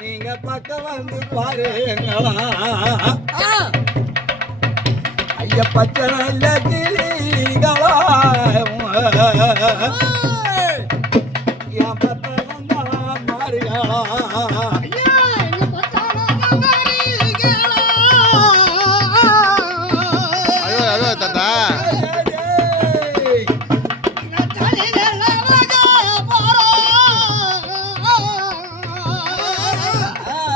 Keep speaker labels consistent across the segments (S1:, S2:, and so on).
S1: நீங்க பக்கம் வந்து பாருங்களா. ஐயா பச்சை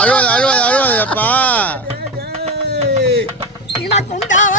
S2: அழுவாது அழுவாது
S1: அழுவாது அப்பா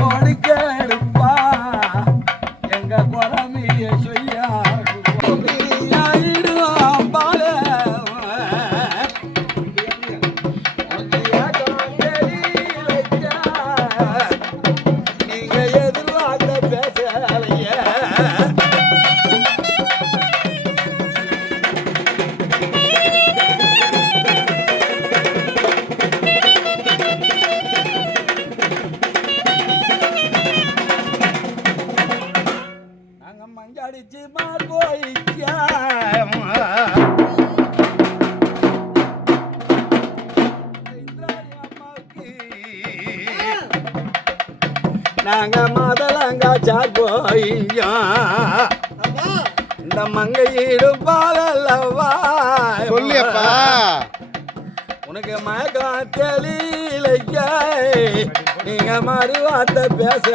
S1: wanna மங்கடிச்சு மார் போயிச்சா நாங்க மாதலங்க சார் போய்யா இந்த மங்கையிடும் பாலல்லவா?
S2: சொல்லியப்பா.
S1: உனக்கு மயக்கம் தெரியலையா நீங்க மாதிரி வார்த்தை பேச